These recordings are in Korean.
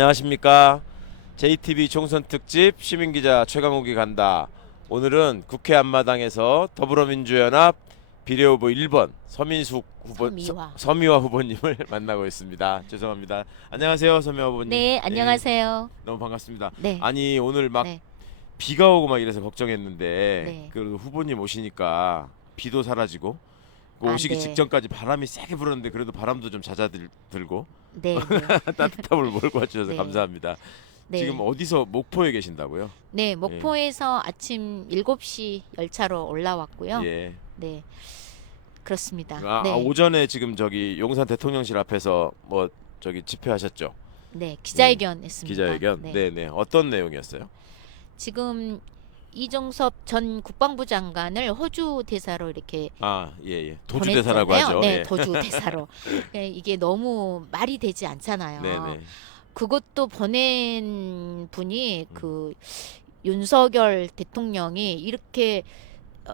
안녕하십니까. JTB 총선 특집 시민기자 최강욱이 간다. 오늘은 국회 앞마당에서 더불어민주연합 비례후보 1번 서민숙 후보 서미화 후보님을 만나고 있습니다. 죄송합니다. 안녕하세요, 서미화 후보님. 네, 안녕하세요. 너무 반갑습니다. 네. 아니 오늘 막 네. 비가 오고 막 이래서 걱정했는데 네. 그 후보님 오시니까 비도 사라지고 오시기 네. 직전까지 바람이 세게 불었는데 그래도 바람도 좀 잦아들고 네. 따뜻함을 몰고 와주셔서 네. 감사합니다. 네. 지금 어디서 목포에 계신다고요? 네, 목포에서 아침 7시 열차로 올라왔고요. 예. 네. 그렇습니다. 아, 네. 오전에 지금 저기 용산 대통령실 앞에서 뭐 저기 집회하셨죠? 네, 기자회견 했습니다. 기자회견. 네. 네, 네. 어떤 내용이었어요? 지금 이종섭 전 국방부 장관을 호주 대사로 이렇게 아, 예, 예. 도주 대사라고 보냈잖아요. 하죠. 네, 예. 도주 대사로. 네, 이게 너무 말이 되지 않잖아요. 네, 네. 그것도 보낸 분이 그 윤석열 대통령이 이렇게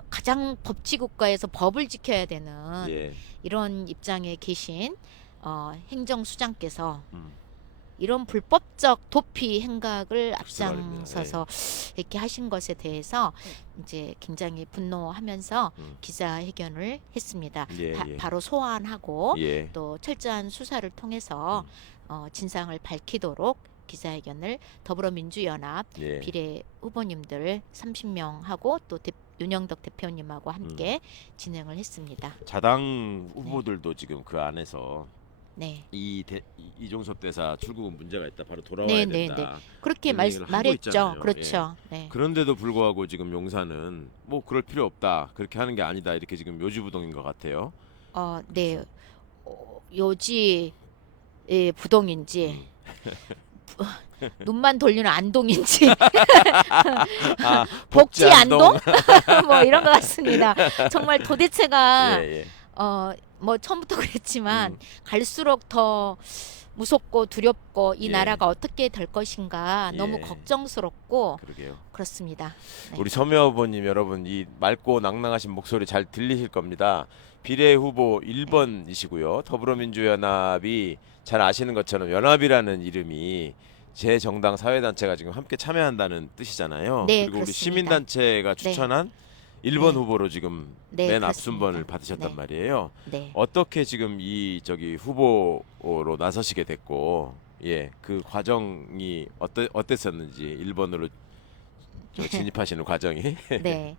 가장 법치국가에서 법을 지켜야 되는 예. 이런 입장에 계신 행정수장께서 음. 이런 불법적 도피 행각을 글쎄 말입니다. 앞장서서 이렇게 하신 것에 대해서 이제 굉장히 분노하면서 기자회견을 했습니다. 예, 예. 바로 소환하고 예. 또 철저한 수사를 통해서 진상을 밝히도록 기자회견을 더불어민주연합 예. 비례 후보님들 30명하고 또 윤영덕 대표님하고 함께 진행을 했습니다. 자당 후보들도 지금 그 안에서 네. 이종섭 대사 출국은 문제가 있다. 바로 돌아와야 네, 된다. 네, 네. 그렇게 이런 얘기를 하고 말했죠. 있잖아요. 그렇죠. 예. 네. 그런데도 불구하고 지금 용산은 뭐 그럴 필요 없다. 그렇게 하는 게 아니다. 이렇게 지금 묘지부동인 것 같아요. 네. 요지 부동인지 눈만 돌리는 안동인지 아, 복지 안동 뭐 이런 것 같습니다. 정말 도대체가 예, 예. 뭐 처음부터 그랬지만 갈수록 더 무섭고 두렵고 이 예. 나라가 어떻게 될 것인가 너무 예. 걱정스럽고 그러게요. 그렇습니다. 네. 우리 서미화 후보님 여러분 이 맑고 낭낭하신 목소리 잘 들리실 겁니다. 비례 후보 1번이시고요. 더불어민주연합이 잘 아시는 것처럼 연합이라는 이름이 제 정당 사회단체가 지금 함께 참여한다는 뜻이잖아요. 네, 그리고 우리 그렇습니다. 시민단체가 추천한 1번 네. 후보로 지금 네, 맨 그렇습니다. 앞순번을 받으셨단 네. 말이에요. 네. 어떻게 지금 이 저기 후보로 나서시게 됐고, 예, 그 과정이 어땠었는지 1번으로 진입하시는 과정이. 네.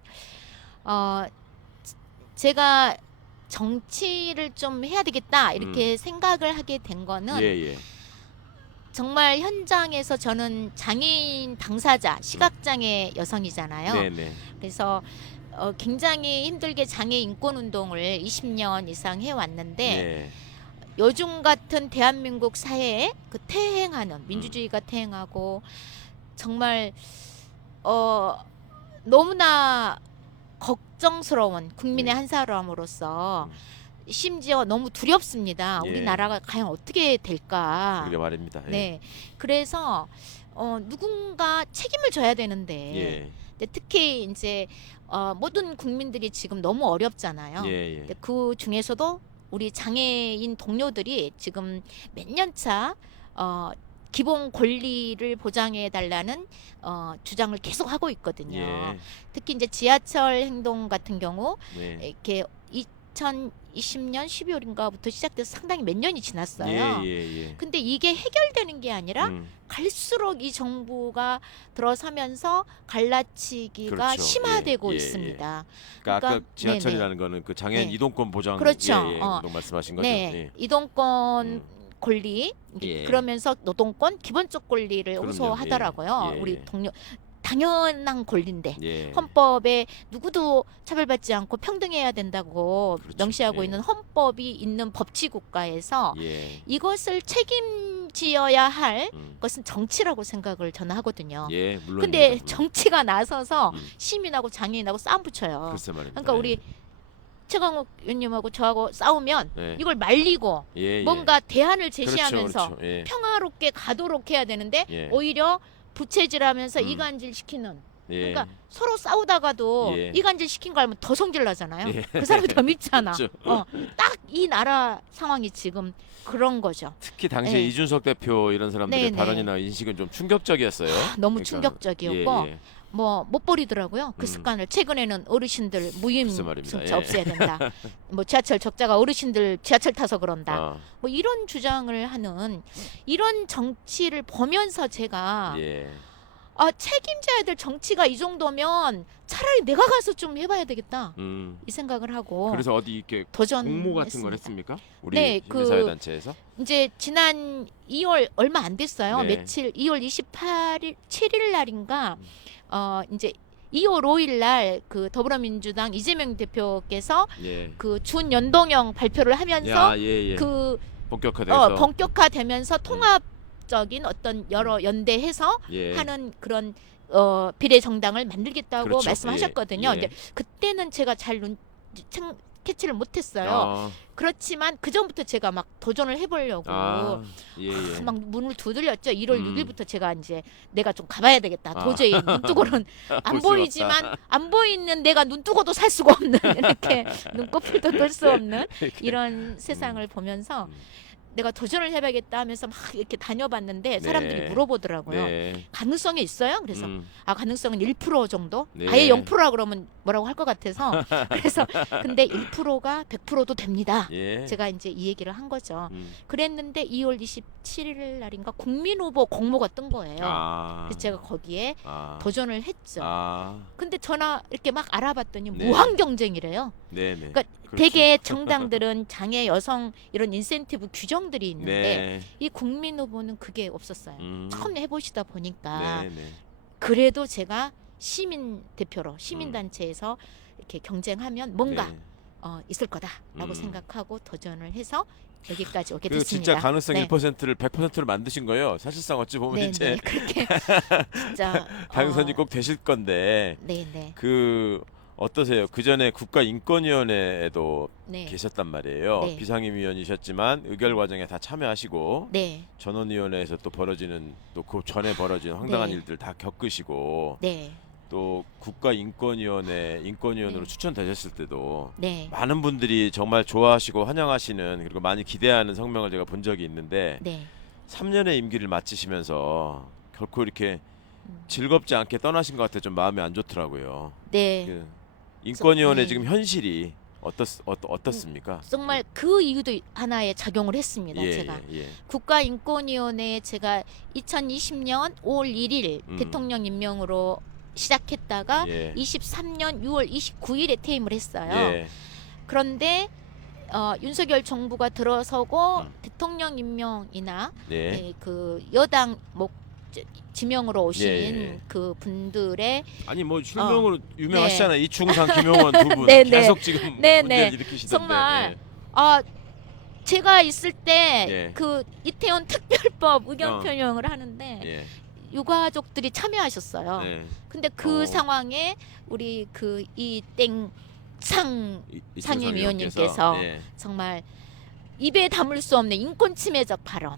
제가 정치를 좀 해야 되겠다 이렇게 생각을 하게 된 거는 예, 예. 정말 현장에서 저는 장애인 당사자, 시각장애 여성이잖아요. 네, 네. 그래서 굉장히 힘들게 장애 인권 운동을 20년 이상 해왔는데 네. 요즘 같은 대한민국 사회에 그 퇴행하는 민주주의가 퇴행하고 정말 너무나 걱정스러운 국민의 네. 한 사람으로서 심지어 너무 두렵습니다. 예. 우리나라가 과연 어떻게 될까? 그게 말입니다. 예. 네, 그래서 누군가 책임을 져야 되는데 예. 근데 특히 이제 모든 국민들이 지금 너무 어렵잖아요. 예, 예. 근데 그 중에서도 우리 장애인 동료들이 지금 몇 년 차 기본 권리를 보장해 달라는 주장을 계속 하고 있거든요. 예. 특히 이제 지하철 행동 같은 경우 네. 이렇게 2020년 12월인가부터 시작돼서 상당히 몇 년이 지났어요. 예, 예, 예. 근데 이게 해결되는 게 아니라 갈수록 이 정부가 들어서면서 갈라치기가 그렇죠. 심화되고 예, 예, 있습니다. 그러니까 아까 그러니까, 지하철이라는 거는 그 장애인 네. 이동권 보장 그렇죠. 예, 예. 운동 말씀하신 거죠. 네, 예. 이동권 권리 예. 그러면서 노동권 기본적 권리를 그럼요. 호소하더라고요. 예, 예, 우리 예. 동료 당연한 권리인데 예. 헌법에 누구도 차별받지 않고 평등해야 된다고 그렇죠. 명시하고 예. 있는 헌법이 있는 법치국가에서 예. 이것을 책임지어야 할 음. 것은 정치라고 생각을 저는 하거든요. 예, 물론. 근데 정치가 나서서 음. 시민하고 장애인하고 싸움 붙여요. 글쎄 말입니다. 그러니까 예. 우리 최강욱 의원님하고 저하고 싸우면 예. 이걸 말리고 예, 예. 뭔가 대안을 그렇죠, 제시하면서 그렇죠. 예. 평화롭게 가도록 해야 되는데 예. 오히려 부채질하면서 음. 이간질 시키는 예. 그러니까 서로 싸우다가도 예. 이간질 시킨 거 알면 더 성질 나잖아요. 예. 그 사람이 더 밉잖아. 그렇죠. 딱 이 나라 상황이 지금 그런 거죠. 특히 당시에 네. 이준석 대표 이런 사람들의 네, 네. 발언이나 인식은 좀 충격적이었어요. 너무 그러니까, 충격적이었고 예, 예. 뭐 못 버리더라고요. 그 습관을 최근에는 어르신들 무임 글쎄 말입니다. 승차 예. 없애야 된다. 뭐 지하철 적자가 어르신들 지하철 타서 그런다. 어, 뭐 이런 주장을 하는 이런 정치를 보면서 제가 예. 책임져야 될 정치가 이 정도면 차라리 내가 가서 좀 해봐야 되겠다 이 생각을 하고 그래서 어디 이렇게 도전 공모 같은 걸 했습니까? 우리 네, 시민사회단체에서? 이제 지난 2월 얼마 안 됐어요. 네. 며칠 2월 28일 7일 날인가 이제 2월 5일 날 그 더불어민주당 이재명 대표께서 예. 그 준연동형 발표를 하면서 야, 예, 예. 그 본격화돼서 본격화되면서 통합적인 어떤 여러 연대해서 예. 하는 그런 비례 정당을 만들겠다고 그렇죠. 말씀하셨거든요. 예, 예. 근데 그때는 제가 잘 캐치를 못했어요. 아, 그렇지만 그 전부터 제가 막 도전을 해보려고 예, 예. 막 문을 두들렸죠. 1월 음. 6일부터 제가 이제 내가 좀 가봐야 되겠다. 아. 도저히 눈 뜨고는 안 볼 수가 보이지만 안 보이는 내가 눈 뜨고도 살 수가 없는 이렇게 눈꺼풀도 들 수 없는 이런 세상을 보면서 음. 내가 도전을 해봐야겠다 하면서 막 이렇게 다녀봤는데 사람들이 네. 물어보더라고요. 네. 가능성이 있어요? 그래서 가능성은 1% 정도? 네. 아예 0%라 그러면 뭐라고 할 것 같아서 그래서 근데 1%가 100%도 됩니다. 예. 제가 이제 이 얘기를 한 거죠. 음. 그랬는데 2월 27일 날인가 국민후보 공모가 뜬 거예요. 그래서 제가 거기에 도전을 했죠. 근데 전화 이렇게 막 알아봤더니 네. 무한 경쟁이래요. 네, 네. 그러니까 그렇죠. 되게 정당들은 장애 여성 이런 인센티브 규정들이 있는데 네. 이 국민 후보는 그게 없었어요. 처음 해보시다 보니까 네, 네. 그래도 제가 시민 대표로 시민 단체에서 이렇게 경쟁하면 뭔가 네. 있을 거다라고 생각하고 도전을 해서 여기까지 오게 그 됐습니다. 진짜 가능성 네. 1%를 100%를 만드신 거예요. 사실상 어찌 보면 네, 이제 네, 그렇게 진짜 당선이 꼭 되실 건데 네, 네, 그 어떠세요? 그 전에 국가인권위원회에도 네, 계셨단 말이에요. 네. 비상임위원이셨지만 의결 과정에 다 참여하시고 네, 전원위원회에서 또 벌어지는 또 그 전에 벌어지는 황당한 네. 일들 다 겪으시고 네, 또 국가인권위원회 인권위원으로 네. 추천되셨을 때도 네, 많은 분들이 정말 좋아하시고 환영하시는 그리고 많이 기대하는 성명을 제가 본 적이 있는데 네. 3년의 임기를 마치시면서 결코 이렇게 음. 즐겁지 않게 떠나신 것 같아 좀 마음이 안 좋더라고요. 네. 그 인권위원회 네. 지금 현실이 어떻습니까? 정말 그 이유도 하나의 작용을 했습니다. 예, 제가 예. 국가인권위원회에 제가 2020년 5월 1일 대통령 임명으로 시작했다가 예. 23년 6월 29일에 퇴임을 했어요. 예. 그런데 윤석열 정부가 들어서고 음. 대통령 임명이나 네. 그 여당 지명으로 오신 예. 그 분들의 아니 뭐 실명으로 유명하시잖아요. 이충상, 김용원 두 분 네, 네. 계속 지금 네, 문제를 네. 일으키시던데. 정말 예. 제가 있을 때 예. 그 이태원 특별법 의견 표명을 하는데 예. 유가족들이 참여하셨어요. 네. 근데 그 상황에 우리 그 이땡상 상임위원님께서 네. 정말 입에 담을 수 없는 인권 침해적 발언.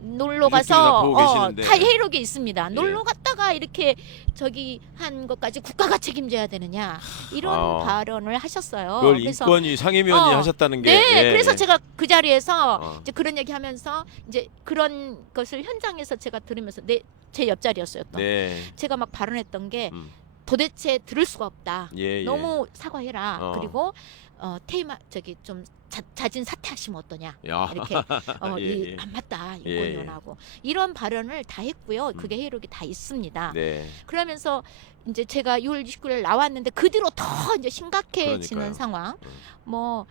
놀러 유족들이 다 가서 보고 계시는데. 다 회의록에 있습니다. 예. 놀러 갔다가 이렇게 저기 한 것까지 국가가 책임져야 되느냐 이런 발언을 하셨어요. 그걸 그래서 인권위 상임위원이 하셨다는 게. 네, 예, 그래서 예. 제가 그 자리에서 어. 이제 그런 얘기하면서 이제 그런 것을 현장에서 제가 들으면서 제 옆자리였어요. 또 네. 제가 막 발언했던 게 음. 도대체 들을 수가 없다. 예, 예. 너무 사과해라. 어. 그리고 테이마 저기 좀 자진 사퇴하시면 어떠냐. 야. 이렇게 예, 예. 안 맞다 예, 인권위원하고 이런 발언을 다 했고요. 그게 회의록이 다 있습니다. 네. 그러면서 이제 제가 6월 29일 나왔는데 그 뒤로 더 이제 심각해지는 그러니까요. 상황. 뭐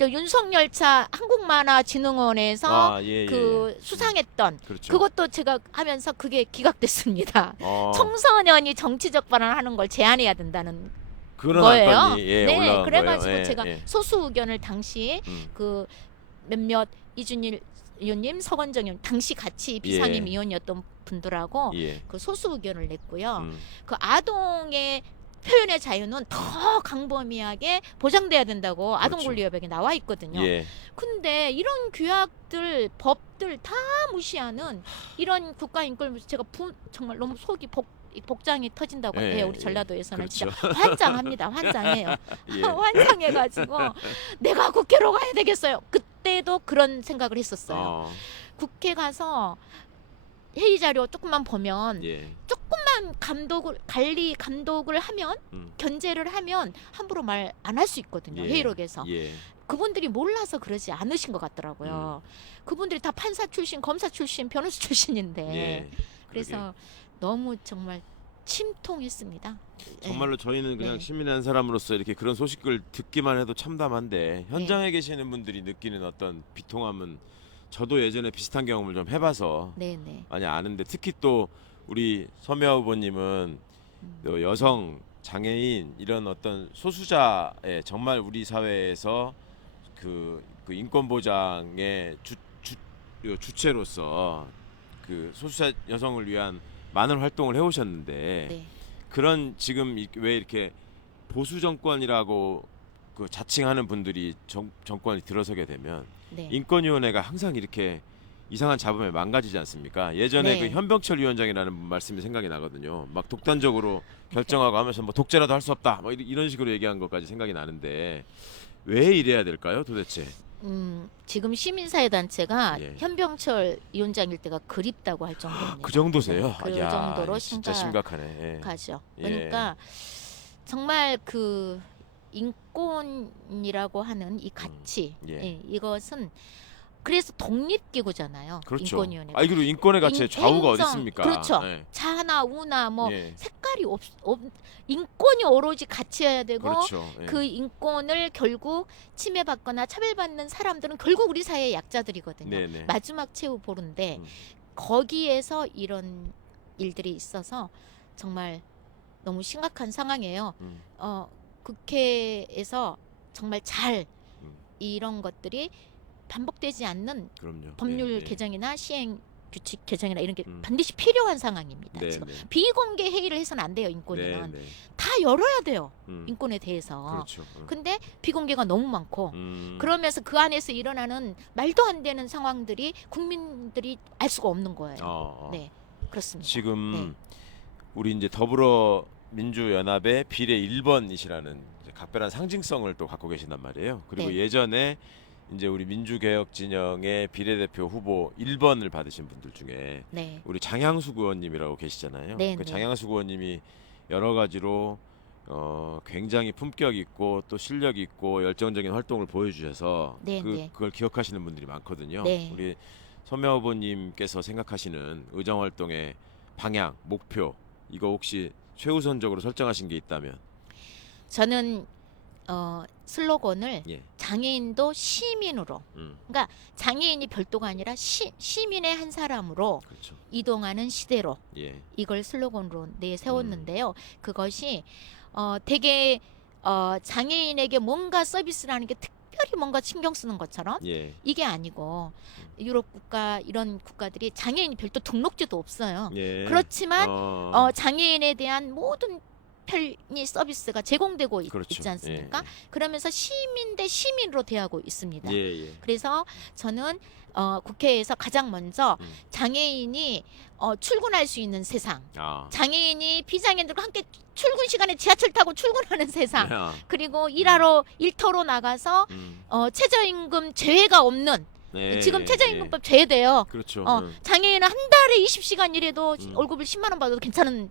윤석열차 한국만화진흥원에서 예, 그 수상했던 그렇죠. 그것도 제가 하면서 그게 기각됐습니다. 어. 청소년이 정치적 발언하는 걸 제한해야 된다는 그런 거예요. 안건이 네, 올라온 그래가지고 거예요. 예, 제가 예. 소수 의견을 당시 그 몇몇 이준일 의원님, 서건정 의원 당시 같이 비상임위원이었던 분들하고 예. 그 소수 의견을 냈고요. 음. 그 아동의 표현의 자유는 더 강범위하게 보장돼야 된다고 아동권리협약에 나와 있거든요. 예. 근데 이런 규약들, 법들 다 무시하는 이런 국가인권을 제가 정말 너무 속이 이 복장이 터진다고 예, 해요. 우리 예. 전라도에서는 그렇죠. 진짜 환장합니다. 환장해요. 예. 환장해가지고 내가 국회로 가야 되겠어요. 그때도 그런 생각을 했었어요. 어, 국회 가서 회의 자료 조금만 보면 예. 조금만 감독을 하면 견제를 하면 함부로 말 안 할 수 있거든요. 예. 회의록에서. 예. 그분들이 몰라서 그러지 않으신 것 같더라고요. 그분들이 다 판사 출신, 검사 출신, 변호사 출신인데 예. 그래서 너무 정말 침통했습니다. 정말로 저희는 그냥 네. 시민의 한 사람으로서 이렇게 그런 소식을 듣기만 해도 참담한데 현장에 계시는 분들이 느끼는 어떤 비통함은 저도 예전에 비슷한 경험을 좀 해봐서 네네. 많이 아는데 특히 또 우리 서미아 후보님은 또 여성 장애인 이런 어떤 소수자의 정말 우리 사회에서 그 인권 보장의 주체로서 그 소수자 여성을 위한 많은 활동을 해오셨는데 네. 그런 지금 왜 이렇게 보수 정권이라고 그 자칭하는 분들이 정권이 들어서게 되면 네. 인권위원회가 항상 이렇게 이상한 잡음에 망가지지 않습니까? 예전에 네. 그 현병철 위원장이라는 말씀이 생각이 나거든요. 막 독단적으로 결정하고 하면서 뭐 독재라도 할 수 없다, 뭐 이런 식으로 얘기한 것까지 생각이 나는데 왜 이래야 될까요, 도대체? 지금 시민사회 단체가 예. 현병철 위원장일 때가 그립다고 할 정도입니다. 그 정도세요? 그 야, 정도로 진짜 심각하네. 심각하죠. 예. 그러니까 정말 그 인권이라고 하는 이 가치, 예. 예, 이것은 그래서 독립기구잖아요. 그렇죠. 인권위원회가. 그리고 인권의 가치에 좌우가 어디 있습니까? 그렇죠. 예. 자나 우나 뭐 예. 색깔이 인권이 오로지 가치여야 되고 그렇죠. 예. 그 인권을 결국 침해받거나 차별받는 사람들은 결국 우리 사회의 약자들이거든요. 네네. 마지막 최후 보루인데 음. 거기에서 이런 일들이 있어서 정말 너무 심각한 상황이에요. 국회에서 정말 잘 음. 이런 것들이 반복되지 않는 그럼요. 법률 예, 예. 개정이나 시행 규칙 개정이나 이런 게 음. 반드시 필요한 상황입니다. 네, 지금 네. 비공개 회의를 해서는 안 돼요. 인권위는 네, 네. 다 열어야 돼요. 음. 인권에 대해서. 그렇죠. 근데 비공개가 너무 많고 그러면서 그 안에서 일어나는 말도 안 되는 상황들이 국민들이 알 수가 없는 거예요. 네, 그렇습니다. 지금 네. 우리 이제 더불어민주연합의 비례 1번이시라는 각별한 상징성을 또 갖고 계신단 말이에요. 그리고 네. 예전에 이제 우리 민주개혁 진영의 비례대표 후보 1번을 받으신 분들 중에 네. 우리 장향숙 의원님이라고 계시잖아요. 네, 그 네. 장향숙 의원님이 여러 가지로 굉장히 품격 있고 또 실력 있고 열정적인 활동을 보여주셔서 네, 네. 그걸 기억하시는 분들이 많거든요. 네. 우리 서명 후보님께서 생각하시는 의정 활동의 방향, 목표 이거 혹시 최우선적으로 설정하신 게 있다면? 저는 슬로건을 예. 장애인도 시민으로, 그러니까 장애인이 별도가 아니라 시민의 한 사람으로 그렇죠. 이동하는 시대로 예. 이걸 슬로건으로 내세웠는데요. 그것이 되게 장애인에게 뭔가 서비스라는 게 특별히 뭔가 신경 쓰는 것처럼 예. 이게 아니고 유럽 국가 이런 국가들이 장애인이 별도 등록제도 없어요. 예. 그렇지만 장애인에 대한 모든 편의 서비스가 제공되고 그렇죠. 있지 않습니까? 예. 그러면서 시민 대 시민으로 대하고 있습니다. 예. 예. 그래서 저는 국회에서 가장 먼저 음. 장애인이 출근할 수 있는 세상, 아. 장애인이 비장애인들과 함께 출근 시간에 지하철 타고 출근하는 세상, 야. 그리고 일터로 나가서 최저임금 제외가 없는, 네. 지금 최저임금법 제외돼요. 그렇죠. 장애인은 한 달에 20시간 일해도 음. 월급을 10만 원 받아도 괜찮은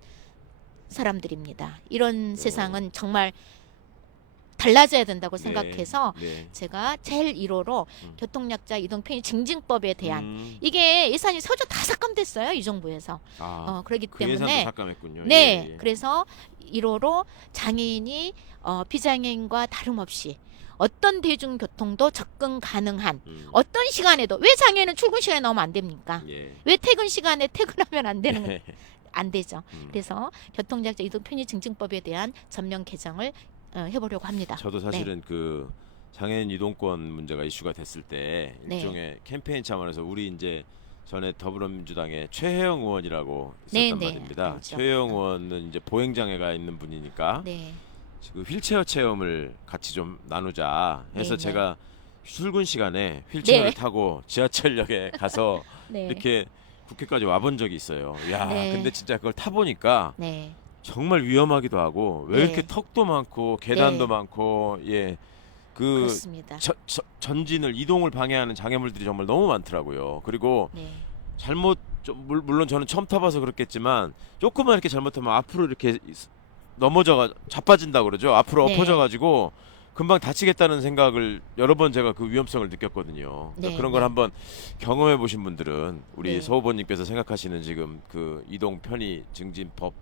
사람들입니다. 이런 세상은 정말 달라져야 된다고 생각해서 네. 제가 제일 1호로 음. 교통약자 이동 편의 증진법에 대한 음. 이게 예산이 서저 다 삭감됐어요. 이 정부에서. 그렇기 그 때문에 예산도 삭감했군요. 네, 예. 그래서 1호로 장애인이 비장애인과 다름없이 어떤 대중교통도 접근 가능한 어떤 시간에도, 왜 장애인은 출근 시간에 나오면 안 됩니까? 예. 왜 퇴근 시간에 퇴근하면 안 되는 예. 안 되죠. 그래서 교통약자 이동 편의 증진법에 대한 전면 개정을 해보려고 합니다. 저도 사실은 그 장애인 이동권 문제가 이슈가 됐을 때 일종의 캠페인 차원에서 우리 이제 전에 더불어민주당의 최혜영 의원이라고 있었단 말입니다. 그렇죠. 최혜영 의원은 이제 보행 장애가 있는 분이니까 네. 지금 휠체어 체험을 같이 좀 나누자 해서 네, 제가 출근 시간에 휠체어를 네. 타고 지하철역에 가서 네. 이렇게 국회까지 와본 적이 있어요. 야, 네. 근데 진짜 그걸 타보니까 네. 정말 위험하기도 하고 왜 네. 이렇게 턱도 많고 계단도 네. 많고 예. 그 그렇습니다. 전진을 이동을 방해하는 장애물들이 정말 너무 많더라고요. 그리고 네. 잘못 물론 저는 처음 타봐서 그렇겠지만 조금만 이렇게 잘못하면 앞으로 이렇게 넘어져가 자빠진다 그러죠. 앞으로 네. 엎어져가지고 금방 다치겠다는 생각을 여러 번 제가 그 위험성을 느꼈거든요. 그러니까 네, 그런 걸 네. 한번 경험해 보신 분들은 우리 네. 서 후보님께서 생각하시는 지금 그 이동 편의 증진법이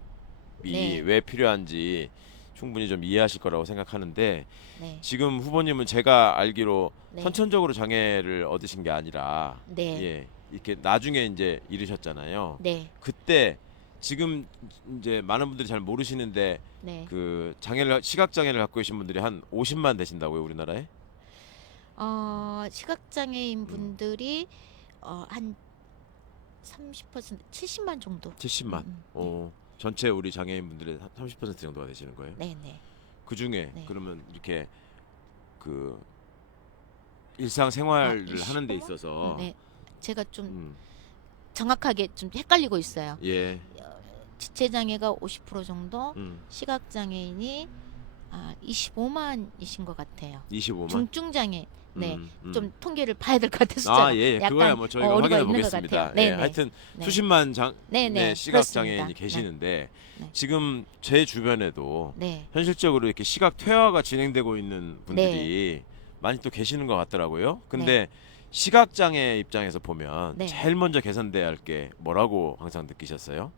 네. 왜 필요한지 충분히 좀 이해하실 거라고 생각하는데 네. 지금 후보님은 제가 알기로 네. 선천적으로 장애를 얻으신 게 아니라 네. 예, 이렇게 나중에 이제 이르셨잖아요. 네. 그때 지금 이제 많은 분들이 잘 모르시는데 네. 그 시각 장애를 갖고 계신 분들이 한 50만 되신다고요, 우리나라에? 시각장애인 분들이 한 30% 70만 정도. 70만. 전체 우리 장애인 분들의 30% 정도가 되시는 거예요. 네, 네. 그 중에 네. 그러면 이렇게 그 일상 생활을 하는 데 25만? 있어서 네. 제가 좀 음, 정확하게 좀 헷갈리고 있어요. 예. 지체장애가 50% 정도, 음, 시각장애인이 25만이신 것 같아요. 25만. 중증장애. 네. 음. 좀 통계를 봐야 될 것 같아서 숫자가 예. 약간 그거야 뭐 저희가 어리가 확인해 있는 것 보겠습니다. 같아요. 네, 예. 네. 하여튼 네. 수십만 네, 네. 시각 그렇습니다. 장애인이 계시는데 네. 지금 제 주변에도 네. 현실적으로 이렇게 시각 퇴화가 진행되고 있는 분들이 많이 또 계시는 것 같더라고요. 근데 시각 장애 입장에서 보면 네. 제일 먼저 개선돼야 할 게 뭐라고 항상 느끼셨어요?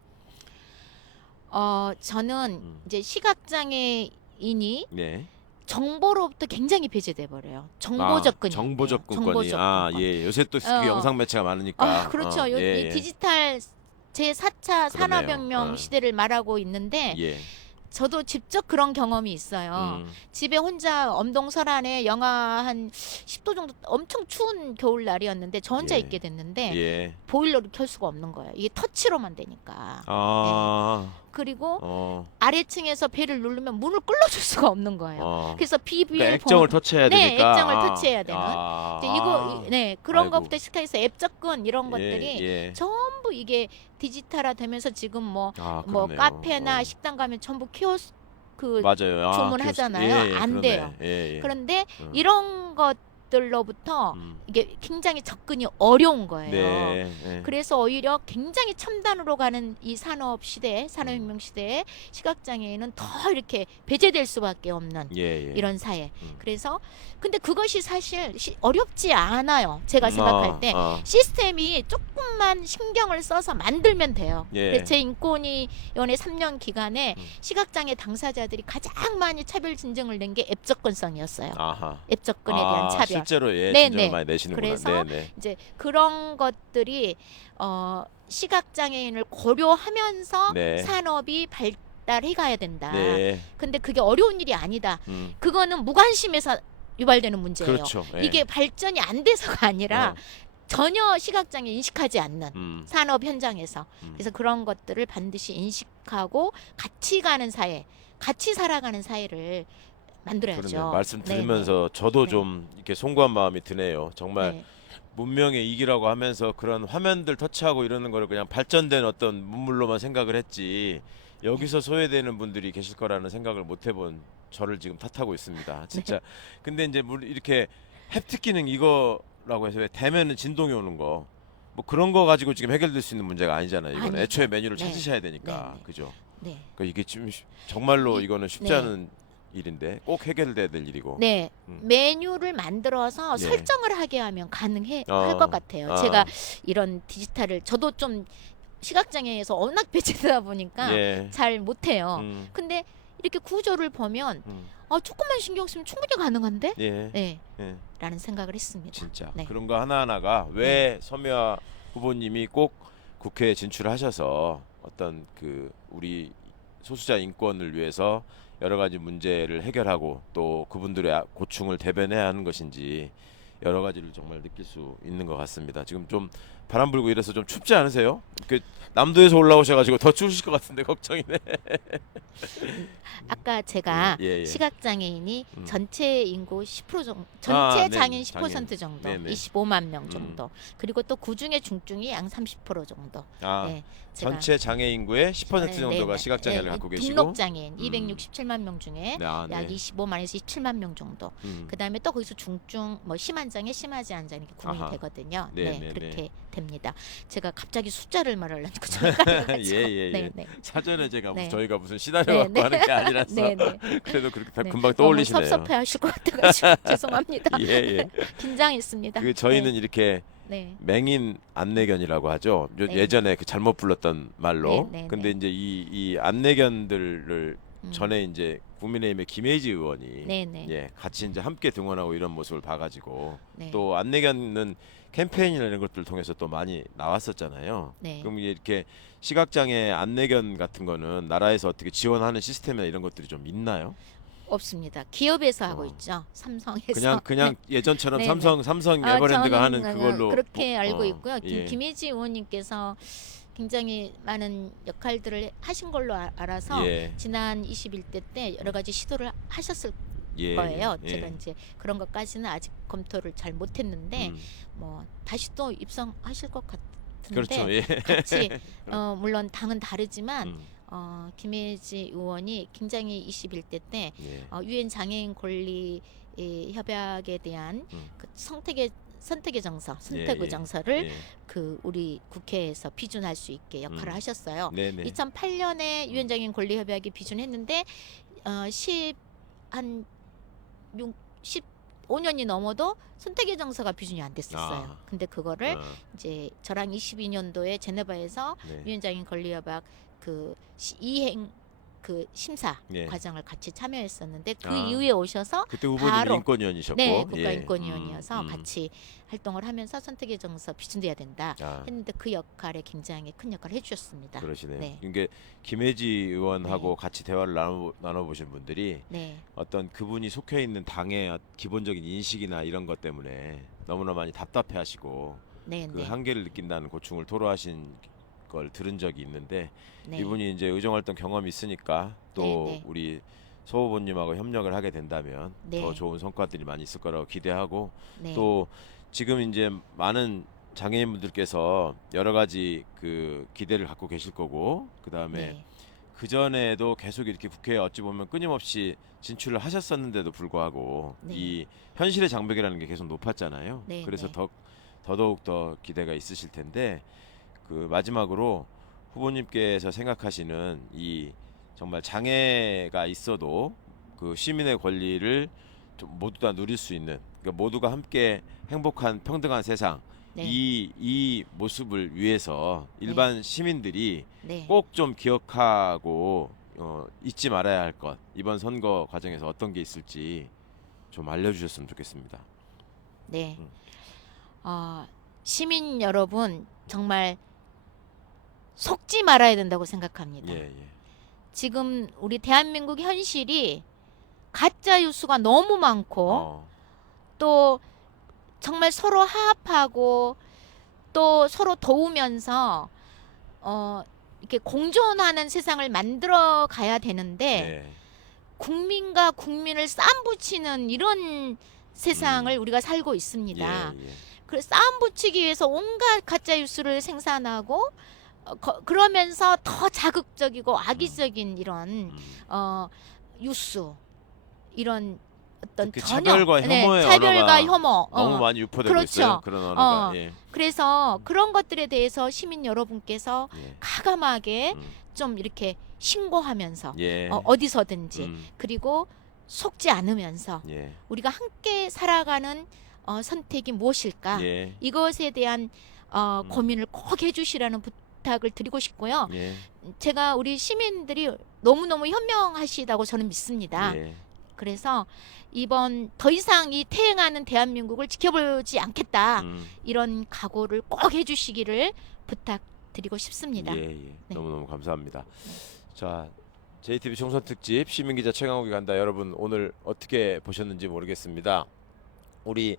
저는 음. 이제 시각장애인이 네. 정보로부터 굉장히 배제돼 버려요. 정보 접근이. 정보 접근권이. 정보 접근권. 예. 요새 또 어. 영상 매체가 많으니까. 그렇죠. 이 예. 디지털 제4차 산업혁명 그러네요. 시대를 말하고 있는데 예. 저도 직접 그런 경험이 있어요. 집에 혼자 엄동설안에 영하 한 10도 정도 엄청 추운 겨울날이었는데 저 혼자 예. 있게 됐는데 예. 보일러를 켤 수가 없는 거예요. 이게 터치로만 되니까. 그리고 아래층에서 벨을 누르면 문을 끌어줄 수가 없는 거예요. 그래서 비비에 그러니까 액정을 터치해야 네, 되니까. 액정을 터치해야 되는. 이제 그런 아이고. 것부터 시작해서 앱 접근 이런 것들이 예. 전부 이게 디지털화되면서 지금 뭐 그러네요. 카페나 식당 가면 전부 키오스크 맞아요. 주문하잖아요. 안 돼요. 예. 그런데 음. 이런 것들로부터 음. 이게 굉장히 접근이 어려운 거예요. 네. 그래서 오히려 굉장히 첨단으로 가는 이 산업 시대, 산업혁명 시대에 시각장애인은 더 이렇게 배제될 수밖에 없는 예. 이런 사회. 음. 그래서 근데 그것이 사실 어렵지 않아요. 제가 생각할 때 시스템이 조금만 신경을 써서 만들면 돼요. 예. 근데 제 인권위원회 3년 기간에 음. 시각장애 당사자들이 가장 많이 차별 진정을 낸 게 앱 접근성이었어요. 아하. 앱 접근에 대한 차별. 실제로 네, 진정을 네. 많이 내시는구나. 그래서 네. 이제 그런 것들이 시각장애인을 고려하면서 네. 산업이 발달해 가야 된다. 네. 근데 그게 어려운 일이 아니다. 음. 그거는 무관심에서 유발되는 문제예요. 그렇죠. 예. 이게 발전이 안 돼서가 아니라 전혀 시각장애 인식하지 않는 산업 현장에서. 그래서 그런 것들을 반드시 인식하고 같이 가는 사회, 같이 살아가는 사회를 만들어야죠. 그러네요. 말씀 들으면서 저도 네. 좀 이렇게 송구한 마음이 드네요. 정말 네. 문명의 이기라고 하면서 그런 화면들 터치하고 이러는 거를 그냥 발전된 어떤 문물로만 생각을 했지 여기서 소외되는 분들이 계실 거라는 생각을 못 해본 저를 지금 탓하고 있습니다. 진짜. 근데 이제 이렇게 햅틱 기능 이거라고 해서 왜 대면은 진동이 오는 거 뭐 그런 거 가지고 지금 해결될 수 있는 문제가 아니잖아요. 이건 아니죠. 애초에 메뉴를 네. 찾으셔야 되니까. 네. 그죠? 네. 그러니까 이게 지금 정말로 이거는 쉽지 네. 않은 일인데 꼭 해결돼야 될 일이고. 네, 메뉴를 만들어서 예. 설정을 하게 하면 가능할 것 같아요. 제가 이런 디지털을 저도 좀 시각장애에서 워낙 배제되다 보니까 예. 잘 못해요. 음. 근데 이렇게 구조를 보면 조금만 신경 쓰면 충분히 가능한데? 예. 네, 예. 라는 생각을 했습니다. 진짜 네. 그런 거 하나하나가 왜 서미화 후보님이 꼭 국회에 진출하셔서 어떤 그 우리 소수자 인권을 위해서 여러 가지 문제를 해결하고 또 그분들의 고충을 대변해야 하는 것인지 여러 가지를 정말 느낄 수 있는 것 같습니다. 지금 좀 바람 불고 이래서 좀 춥지 않으세요? 그 남도에서 올라오셔가지고 더 추우실 것 같은데 걱정이네. 아까 제가 예. 시각장애인이 전체 인구 10% 정도, 아, 전체 네, 장애인 장애인. 10% 정도, 네네. 25만 명 정도. 그리고 또 그중에 중증이 약 30% 정도. 아, 네, 제가 전체 장애 인구의 10% 정도가 네. 시각장애를 갖고 계시고 등록장애인 267만 명 중에 아, 약 네. 25만에서 27만 명 정도. 그다음에 또 거기서 중증, 뭐 심한 장애, 심하지 않은 장애 이렇게 구분이 아하. 되거든요. 네, 네, 네, 그렇게 됩니다. 제가 갑자기 숫자를 말하려니까 좀 헷갈려가지고. 예. 네. 사전에 제가 네. 저희가 무슨 시나리오 갖고 하는 게 아니라서 네. 그래도 그렇게 다 네. 금방 너무 떠올리시네요. 섭섭해하실 것 같아가지고 죄송합니다. 예. 긴장했습니다. 그 저희는 이렇게 네. 맹인 안내견이라고 하죠. 네. 예전에 그 잘못 불렀던 말로. 네. 근데 이제 이 안내견들을 음. 전에 이제 국민의힘의 김혜지 의원이 네. 예, 같이 이제 함께 등원하고 이런 모습을 봐가지고 네. 또 안내견은 캠페인이나 이런 것들 통해서 또 많이 나왔었잖아요. 네. 그럼 이렇게 시각장애 안내견 같은 거는 나라에서 어떻게 지원하는 시스템이나 이런 것들이 좀 있나요? 없습니다. 기업에서 하고 있죠. 삼성에서. 그냥 예전처럼 네. 삼성 에버랜드가 하는 저는 그걸로 그렇게 알고 있고요. 예. 김혜지 의원님께서 굉장히 많은 역할들을 하신 걸로 알아서 예. 지난 21대 때 여러 가지 시도를 하셨을 예. 거예요. 예. 제가 이제 그런 것까지는 아직 검토를 잘 못했는데 뭐 다시 또 입성하실 것 같은데 그렇죠. 예. 같이 물론 당은 다르지만 음. 김혜지 의원이 굉장히 21대 때 예. 유엔 장애인 권리 협약에 대한 그 선택의 정서를 예. 그 우리 국회에서 비준할 수 있게 역할을 하셨어요. 네네. 2008년에 유엔 장애인 권리 협약이 비준했는데 15년이 넘어도 선택의 정서가 비준이 안 됐었어요. 근데 그거를 이제 저랑 22년도에 제네바에서 네. 유엔 장애인 권리 협약 그 이행 그 심사 예. 과정을 같이 참여했었는데 그 이후에 오셔서 그때 후보님 바로 인권위원이셨고 네, 국가인권위원이어서 예. 같이 활동을 하면서 선택의 정서 비준돼야 된다 했는데 그 역할에 굉장히 큰 역할을 해주셨습니다. 그러시네요. 네. 이게 김혜지 의원하고 같이 대화를 나눠보신 분들이 네. 어떤 그분이 속해 있는 당의 기본적인 인식이나 이런 것 때문에 너무나 많이 답답해하시고 네. 그 한계를 느낀다는 고충을 토로하신 걸 들은 적이 있는데 네. 이분이 이제 의정활동 경험이 있으니까 또 우리 소 후보님하고 협력을 하게 된다면 더 좋은 성과들이 많이 있을 거라고 기대하고 또 지금 이제 많은 장애인분들께서 여러 가지 그 기대를 갖고 계실 거고 그 다음에 그 전에도 계속 이렇게 국회에 어찌 보면 끊임없이 진출을 하셨었는데도 불구하고 이 현실의 장벽이라는 게 계속 높았잖아요. 그래서 더더욱 더 기대가 있으실 텐데 그 마지막으로 후보님께서 생각하시는 이 정말 장애가 있어도 그 시민의 권리를 좀 모두 다 누릴 수 있는 그러니까 모두가 함께 행복한 평등한 세상 이 모습을 위해서 일반 시민들이 꼭 좀 기억하고 잊지 말아야 할 것 이번 선거 과정에서 어떤 게 있을지 좀 알려주셨으면 좋겠습니다. 네. 시민 여러분 정말 속지 말아야 된다고 생각합니다. 지금 우리 대한민국 현실이 가짜 뉴스가 너무 많고 또 정말 서로 화합하고 또 서로 도우면서 이렇게 공존하는 세상을 만들어 가야 되는데 국민과 국민을 싸움 붙이는 이런 세상을 우리가 살고 있습니다. 그래서 싸움 붙이기 위해서 온갖 가짜 뉴스를 생산하고 그러면서 더 자극적이고 악의적인 이런 뉴스 이런 어떤 차별과 혐오의 차별과 혐오 너무 많이 유포되고 그렇죠. 있어요. 그런 언어가. 그래서 그런 것들에 대해서 시민 여러분께서 가감하게 좀 이렇게 신고하면서 어디서든지 그리고 속지 않으면서 우리가 함께 살아가는 선택이 무엇일까 이것에 대한 고민을 꼭 해주시라는 부탁을 드리고 싶고요. 제가 우리 시민들이 너무너무 현명하시다고 저는 믿습니다. 그래서 이번 더 이상 이 태행하는 대한민국을 지켜보지 않겠다 이런 각오를 꼭 해주시기를 부탁드리고 싶습니다. 너무너무 감사합니다. 자, JTB 총선 특집 시민기자 최강욱이 간다. 여러분 오늘 어떻게 보셨는지 모르겠습니다. 우리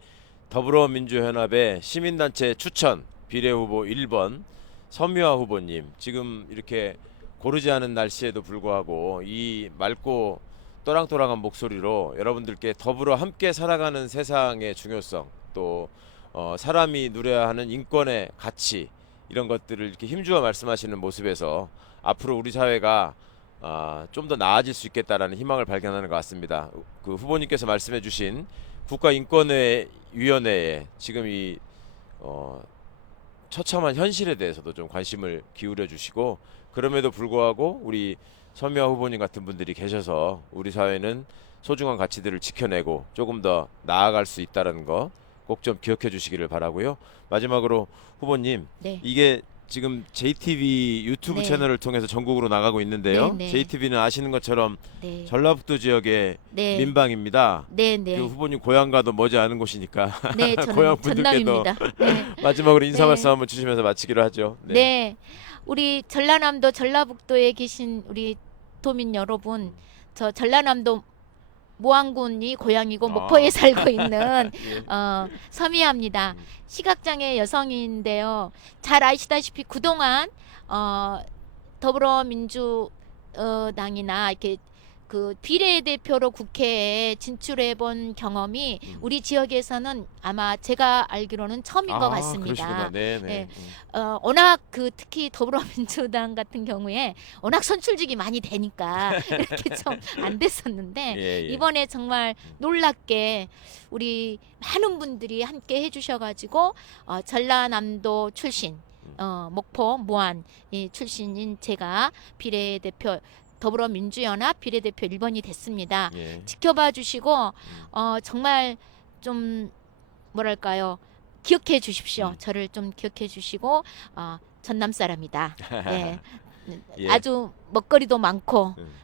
더불어민주연합의 시민단체 추천 비례 후보 1번 서미화 후보님, 지금 이렇게 고르지 않은 날씨에도 불구하고 이 맑고 또랑또랑한 목소리로 여러분들께 더불어 함께 살아가는 세상의 중요성, 또 사람이 누려야 하는 인권의 가치, 이런 것들을 이렇게 힘주어 말씀하시는 모습에서 앞으로 우리 사회가 좀 더 나아질 수 있겠다라는 희망을 발견하는 것 같습니다. 그 후보님께서 말씀해주신 국가인권위원회에 지금 이 처참한 현실에 대해서도 좀 관심을 기울여 주시고, 그럼에도 불구하고 우리 서미화 후보님 같은 분들이 계셔서 우리 사회는 소중한 가치들을 지켜내고 조금 더 나아갈 수 있다는 거 꼭 좀 기억해 주시기를 바라고요. 마지막으로 후보님, 네. 이게 지금 JTB 유튜브 네. 채널을 통해서 전국으로 나가고 있는데요. 네, 네. JTB는 아시는 것처럼 네. 전라북도 지역의 네. 민방입니다. 네, 네. 그 후보님 고향과도 머지 않은 곳이니까 네, 고향 저는 분들께도 전남입니다. 네. 마지막으로 인사 네. 말씀 한번 주시면서 마치기로 하죠. 네. 우리 전라남도 전라북도에 계신 우리 도민 여러분, 저 전라남도 모항군이 고향이고 목포에 살고 있는 예. 서미화입니다. 시각장애 여성인데요. 잘 아시다시피 그동안 더불어민주당이나 이렇게 그 비례대표로 국회에 진출해 본 경험이 우리 지역에서는 아마 제가 알기로는 처음인 것 같습니다. 그러시구나. 네, 네. 네. 워낙 그 특히 더불어민주당 같은 경우에 워낙 선출직이 많이 되니까 이렇게 좀 안 됐었는데 예, 예. 이번에 정말 놀랍게 우리 많은 분들이 함께 해주셔가지고 전라남도 출신, 목포 무안 이 출신인 제가 비례대표 더불어민주연합 비례대표 1번이 됐습니다. 예. 지켜봐 주시고 정말 좀 뭐랄까요, 기억해 주십시오. 저를 좀 기억해 주시고 전남 사람이다. 네. 예. 아주 먹거리도 많고 음.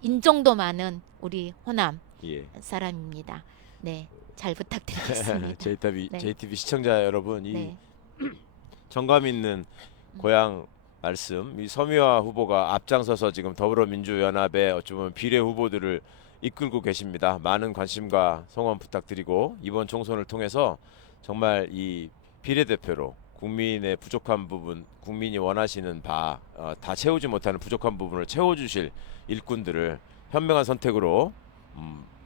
인종도 많은 우리 호남 예. 사람입니다. 네, 잘 부탁드리겠습니다. JTB, 네. JTB 시청자 여러분, 이 네, 정감 있는 고향 말씀, 이 서미화 후보가 앞장서서 지금 더불어민주연합의 어쩌면 비례 후보들을 이끌고 계십니다. 많은 관심과 성원 부탁드리고 이번 총선을 통해서 정말 이 비례대표로 국민의 부족한 부분, 국민이 원하시는 바 다 채우지 못하는 부족한 부분을 채워주실 일꾼들을 현명한 선택으로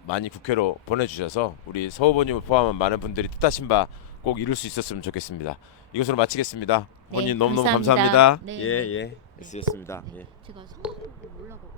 많이 국회로 보내주셔서 우리 서 후보님을 포함한 많은 분들이 뜻하신 바 꼭 이룰 수 있었으면 좋겠습니다. 이것으로 마치겠습니다. 후보님 너무너무 감사합니다. 네, 예, 네. 예. 애쓰셨습니다. 예. 제가 성함을 몰라고